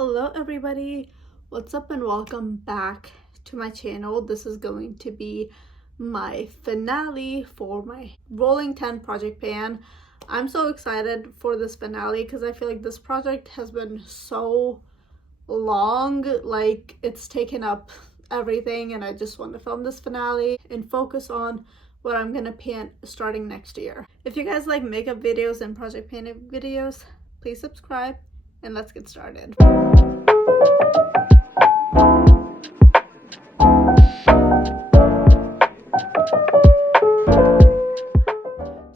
Hello everybody, what's up and welcome back to my channel. This is going to be my finale for my Rolling 10 project pan. I'm so excited for this finale because I feel like this project has been so long, like it's taken up everything, and I just want to film this finale and focus on what I'm gonna pan starting next year. If you guys like makeup videos and project panning videos, please subscribe and let's get started.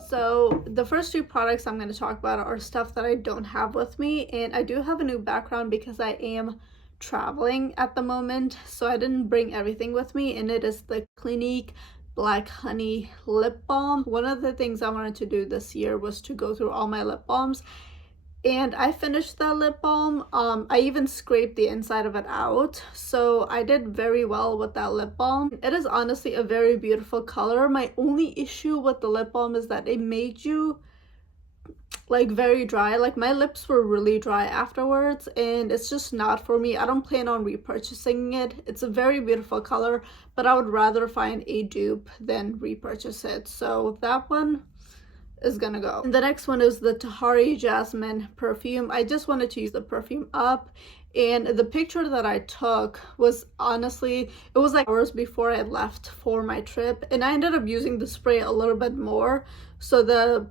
So the first two products I'm going to talk about are stuff that I don't have with me, and I do have a new background because I am traveling at the moment, so I didn't bring everything with me, and it is the Clinique Black Honey Lip Balm. One of the things I wanted to do this year was to go through all my lip balms, and I finished that lip balm. I even scraped the inside of it out, so I did very well with that lip balm. It is honestly a very beautiful color. My only issue with the lip balm is that it made you like very dry. Like my lips were really dry afterwards, and it's just not for me. I don't plan on repurchasing it. It's a very beautiful color, but I would rather find a dupe than repurchase it. So that one is gonna go. And the next one is the Tahari Jasmine perfume. I just wanted to use the perfume up, and the picture that I took was honestly, it was like hours before I left for my trip, and I ended up using the spray a little bit more, so the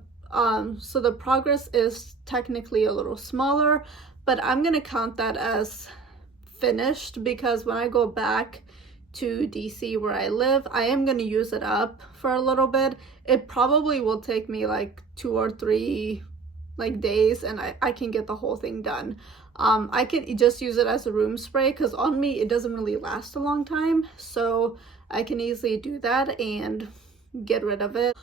progress is technically a little smaller, but I'm gonna count that as finished because when I go back to DC where I live, I am going to use it up for a little bit. It probably will take me like 2 or 3 days, and I can get the whole thing done. I can just use it as a room spray because on me it doesn't really last a long time, so I can easily do that and get rid of it.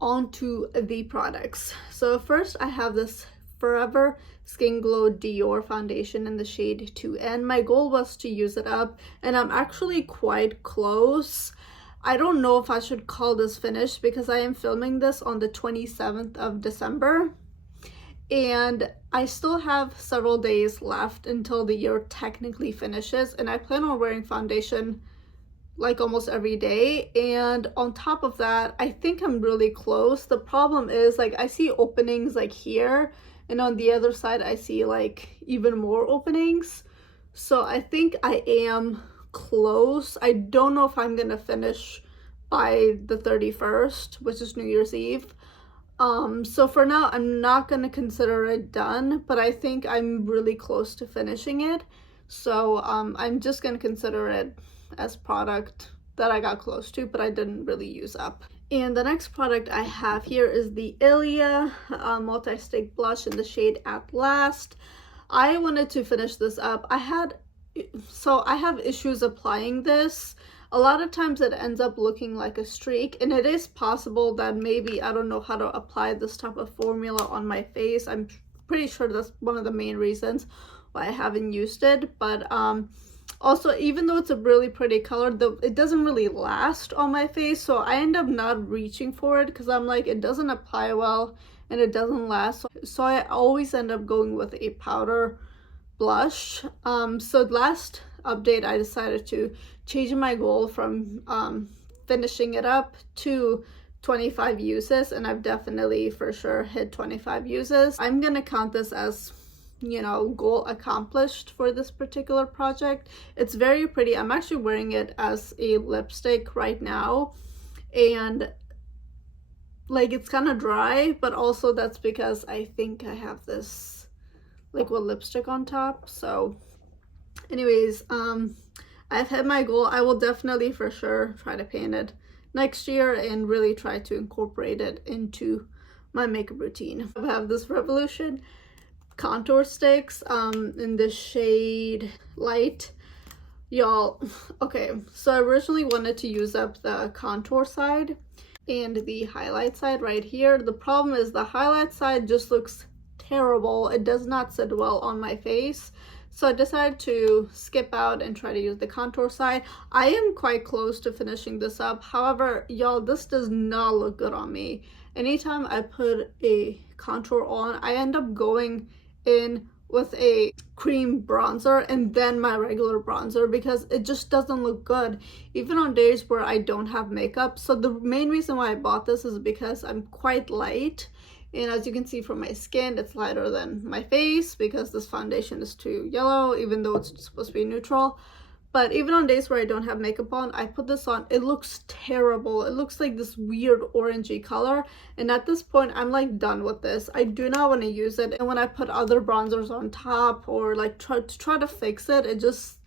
On to the products. So first I have this Forever Skin Glow Dior foundation in the shade 2N. My goal was to use it up, and I'm actually quite close. I don't know if I should call this finished because I am filming this on the 27th of December, and I still have several days left until the year technically finishes, and I plan on wearing foundation like almost every day. And on top of that, I think I'm really close. The problem is, like, I see openings like here, and on the other side I see like even more openings, so I think I am close. I don't know if I'm gonna finish by the 31st, which is New Year's Eve. So for now I'm not gonna consider it done, but I think I'm really close to finishing it, so I'm just gonna consider it as product that I got close to, but I didn't really use up. And the next product I have here is the Ilia multi-stick blush in the shade At Last. I wanted to finish this up. I have issues applying this. A lot of times it ends up looking like a streak, and it is possible that maybe I don't know how to apply this type of formula on my face. I'm pretty sure that's one of the main reasons why I haven't used it, but also, even though it's a really pretty color, it doesn't really last on my face, so I end up not reaching for it because I'm like, it doesn't apply well and it doesn't last, so I always end up going with a powder blush. So last update I decided to change my goal from finishing it up to 25 uses, and I've definitely for sure hit 25 uses. I'm gonna count this as, you know, goal accomplished for this particular project. It's very pretty. I'm actually wearing it as a lipstick right now, and like it's kind of dry, but also that's because I think I have this liquid lipstick on top. So anyways, I've hit my goal. I will definitely for sure try to pan it next year and really try to incorporate it into my makeup routine. I have this Revolution contour sticks in the shade Light. Y'all, okay, so I originally wanted to use up the contour side and the highlight side right here. The problem is the highlight side just looks terrible. It does not sit well on my face, so I decided to skip out and try to use the contour side. I am quite close to finishing this up. However, y'all, this does not look good on me. Anytime I put a contour on, I end up going in with a cream bronzer and then my regular bronzer, because it just doesn't look good even on days where I don't have makeup. So the main reason why I bought this is because I'm quite light, and as you can see from my skin, it's lighter than my face because this foundation is too yellow even though it's supposed to be neutral. But even on days where I don't have makeup on, I put this on. It looks terrible. It looks like this weird orangey color. And at this point, I'm like done with this. I do not want to use it. And when I put other bronzers on top or like try to fix it, it just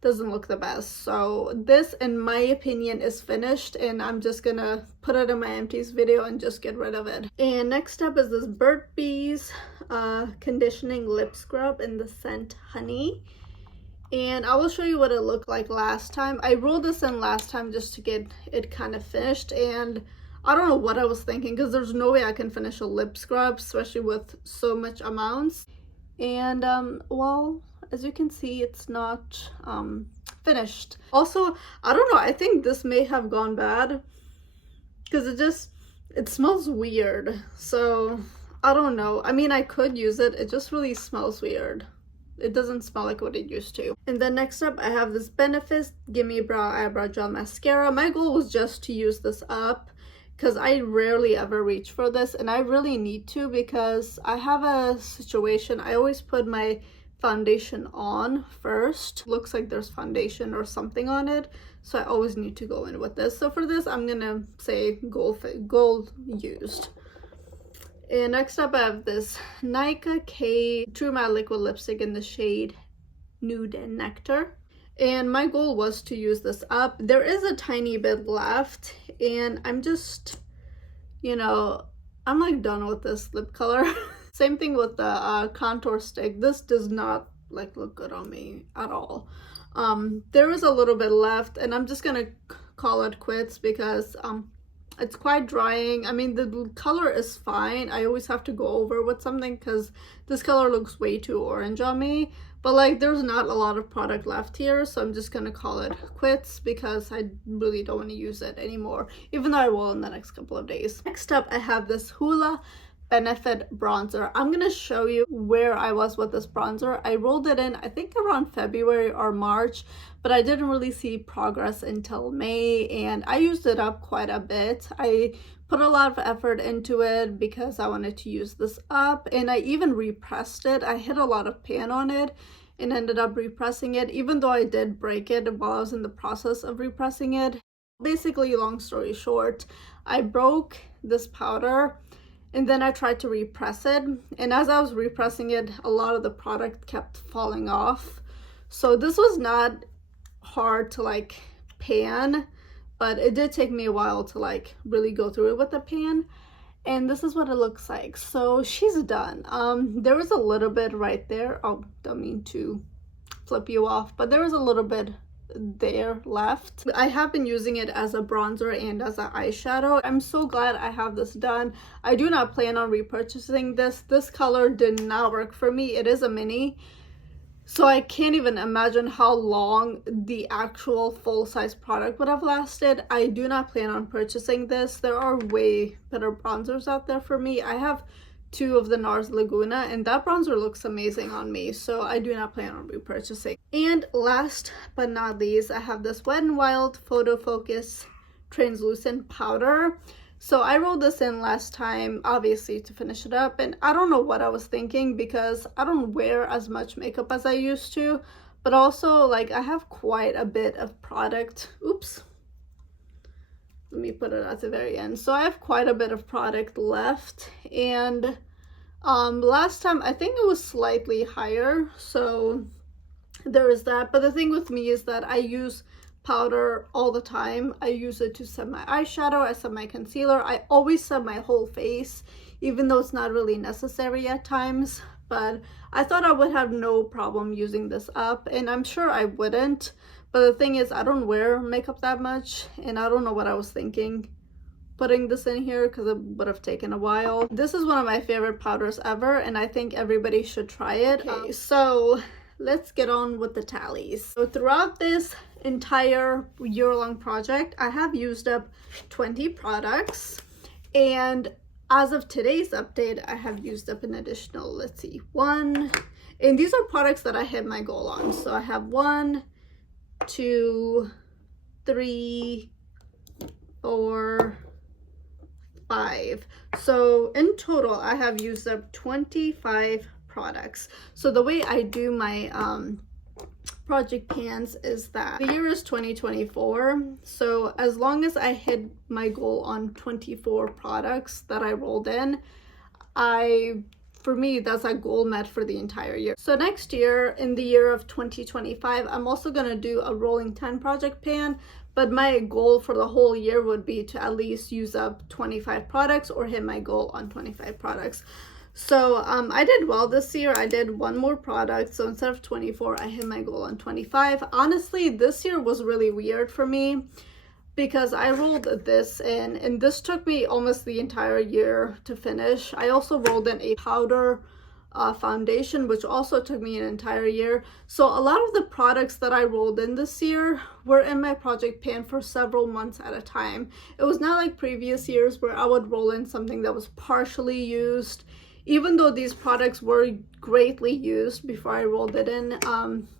doesn't look the best. So this, in my opinion, is finished, and I'm just gonna put it in my empties video and just get rid of it. And next up is this Burt's Bees conditioning lip scrub in the scent Honey. And I will show you what it looked like last time. I rolled this in last time just to get it kind of finished, and I don't know what I was thinking because there's no way I can finish a lip scrub, especially with so much amounts. And well, as you can see, it's not finished. Also, I don't know, I think this may have gone bad because it smells weird. So I don't know. I mean, I could use it. It just really smells weird. It doesn't smell like what it used to. And then next up, I have this Benefit Gimme Brow Eyebrow Gel Mascara. My goal was just to use this up because I rarely ever reach for this, and I really need to because I have a situation. I always put my foundation on first. Looks like there's foundation or something on it, so I always need to go in with this. So for this, I'm gonna say gold used. And next up, I have this Nicka K True Matte Liquid Lipstick in the shade Nude and Nectar. And my goal was to use this up. There is a tiny bit left, and I'm just, you know, I'm like done with this lip color. Same thing with the contour stick. This does not like look good on me at all. There is a little bit left, and I'm just gonna call it quits because it's quite drying. I mean, the color is fine. I always have to go over with something because this color looks way too orange on me. But like, there's not a lot of product left here, so I'm just gonna call it quits because I really don't want to use it anymore, even though I will in the next couple of days. Next up, I have this Hoola Benefit bronzer. I'm gonna show you where I was with this bronzer. I rolled it in, I think around February or March, but I didn't really see progress until May, and I used it up quite a bit. I put a lot of effort into it because I wanted to use this up, and I even repressed it. I hit a lot of pan on it and ended up repressing it, even though I did break it while I was in the process of repressing it. Basically, long story short, I broke this powder and then I tried to repress it, and as I was repressing it, a lot of the product kept falling off. So this was not hard to like pan, but it did take me a while to like really go through it with the pan. And this is what it looks like. So she's done. There was a little bit right there. Oh, don't mean to flip you off, but there was a little bit there left. I have been using it as a bronzer and as an eyeshadow. I'm so glad I have this done. I do not plan on repurchasing this. This color did not work for me. It is a mini, so I can't even imagine how long the actual full-size product would have lasted. I do not plan on purchasing this. There are way better bronzers out there for me. I have two of the NARS Laguna, and that bronzer looks amazing on me, so I do not plan on repurchasing. And last but not least, I have this Wet n Wild Photo Focus translucent powder. So I rolled this in last time, obviously, to finish it up, and I don't know what I was thinking because I don't wear as much makeup as I used to, but also like I have quite a bit of product. Oops, let me put it at the very end. So I have quite a bit of product left, and last time I think it was slightly higher, so there is that. But the thing with me is that I use powder all the time. I use it to set my eyeshadow, I set my concealer, I always set my whole face, even though it's not really necessary at times. But I thought I would have no problem using this up, and I'm sure I wouldn't. But the thing is, I don't wear makeup that much, and I don't know what I was thinking putting this in here because it would have taken a while. This is one of my favorite powders ever, and I think everybody should try it. Okay, so let's get on with the tallies. So throughout this entire year-long project, I have used up 20 products, and as of today's update, I have used up an additional, let's see, 1, And these are products that I hit my goal on. So I have 1, 2, 3, 4, 5. So in total, I have used up 25 products. So the way I do my project pans is that the year is 2024, so as long as I hit my goal on 24 products that I rolled in, for me, that's a goal met for the entire year. So next year, in the year of 2025, I'm also going to do a rolling 10 project pan, but my goal for the whole year would be to at least use up 25 products or hit my goal on 25 products. So I did well this year. I did 1 more product, so instead of 24, I hit my goal on 25. Honestly, this year was really weird for me because I rolled this in, and this took me almost the entire year to finish. I also rolled in a powder foundation, which also took me an entire year. So a lot of the products that I rolled in this year were in my project pan for several months at a time. It was not like previous years where I would roll in something that was partially used. Even though these products were greatly used before I rolled it in,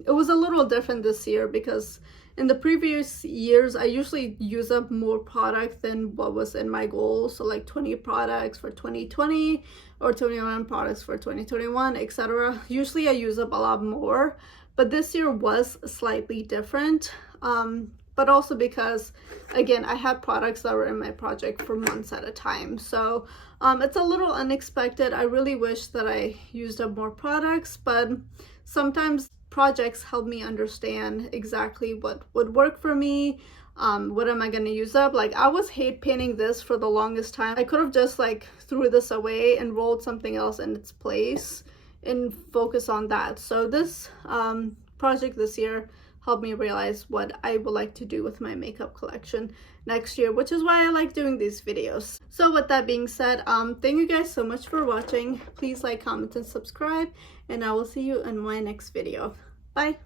it was a little different this year because in the previous years, I usually use up more product than what was in my goal. So like 20 products for 2020 or 21 products for 2021, etc. Usually I use up a lot more, but this year was slightly different. But also because, again, I had products that were in my project for months at a time. So it's a little unexpected. I really wish that I used up more products, but sometimes projects help me understand exactly what would work for me. What am I going to use up? Like, I was hate painting this for the longest time. I could have just like threw this away and rolled something else in its place and focus on that. So this project this year helped me realize what I would like to do with my makeup collection next year, which is why I like doing these videos. So with that being said, thank you guys so much for watching. Please like, comment, and subscribe, and I will see you in my next video. Bye!